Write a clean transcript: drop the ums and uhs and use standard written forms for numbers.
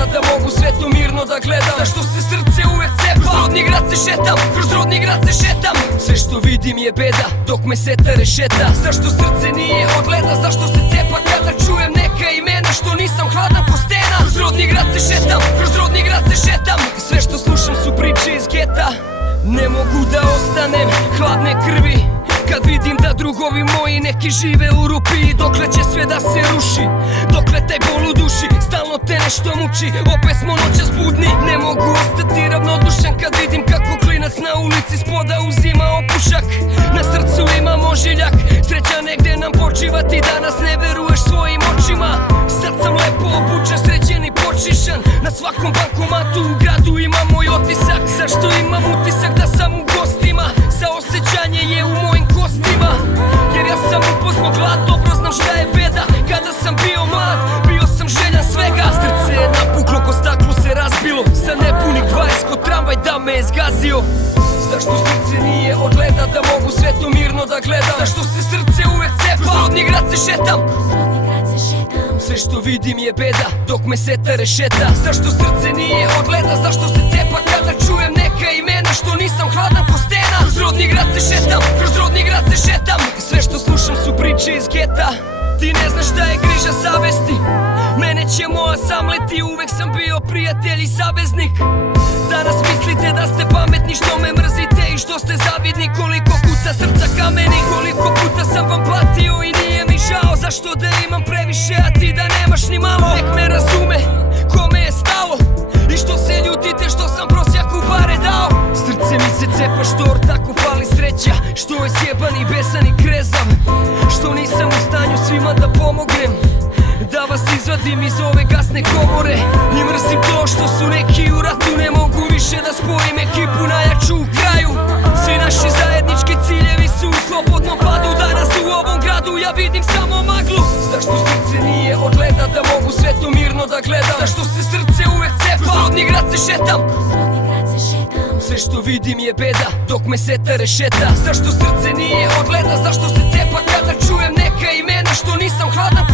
odgleda, da mogu sve to mirno da gledam. Zašto se srce uvek cepa, kroz rodni grad se šetam, kroz rodni grad se šetam. Sve što vidim je beda, dok me seta rešeta. Zašto srce nije odgleda, zašto se cepa kada čujem neka imena, što nisam hladan ko stena. Kroz rodni grad se šetam, kroz rodni grad se šetam. Sve što slušam su priče iz geta, ne mogu da ostanem hladne krvi kad vidim da drugovi moji neki žive u rupi. Dokle će sve da se ruši, dokle taj bol u duši stalno te nešto muči. Opet smo noćas budni, ne mogu ostati ravnodušan kad vidim kako klinac na ulici spoda uzima opušak. Na srcu imam ožiljak, sreća negde nam počiva, ti danas ne veruješ svojim očima. Sad sam lepo obučen, sređen i počišan, na svakom bankomatu u gradu imam moj otisak. Zašto imam utisak da sam u gostima, saosećanje je u mojim kostima. Jer ja sam upoznao glad, dobro znam šta je beda. Kada sam bio mlad, bio sam željan svega. Srce je napuklo, ko staklo se razbilo, sa nepunih 20 ko tramvaj da me je zgazio. Zašto srce nije odgleda, da mogu sve to mirno da gledam. Zašto se srce uvek cepa, kroz rodni grad se šetam. Sve što vidim je beda, dok me seta rešeta. Zašto srce nije odgleda, zašto se cepa kada čujem neka imena, što nisam hladan ko stena. Kroz rodni grad se šetam, kroz rodni grad se šetam. Sve što slušam su priče iz geta, ti ne znaš šta je griža savesti. Mene će moja samleti, uvek sam bio prijatelj i saveznik. Danas mislite da ste pametni, što me mrzite i što ste zavidni. Koliko kuca srca kameni, koliko puta sam vam platio i nije mi žao. Zašto da imam previše, a ti da nemaš ni malo. Nek me razume, kome je stalo i što se ljutite što sam prosjaku pare dao. Srce mi se cepa što ortaku fali sreća, što je sjeban i besan i krezav, što nisam u stanju svima da pomognem, da vas izvadim iz ove gasne komore. I mrzim to što su neki u ratu, ne mogu više da spojim ekipu najjaču u kraju. Svi naši zajednički ciljevi su u slobodnom padu, danas u ovom gradu ja vidim samo maglu. Zašto srce nije odgleda, da mogu sve to mirno da gledam. Zašto se srce uvek cepa, kroz rodni grad se šetam. Sve što vidim je beda, dok me seta rešeta. Zašto srce nije odgleda, zašto se cepa kada čujem neka imena, što nisam hladan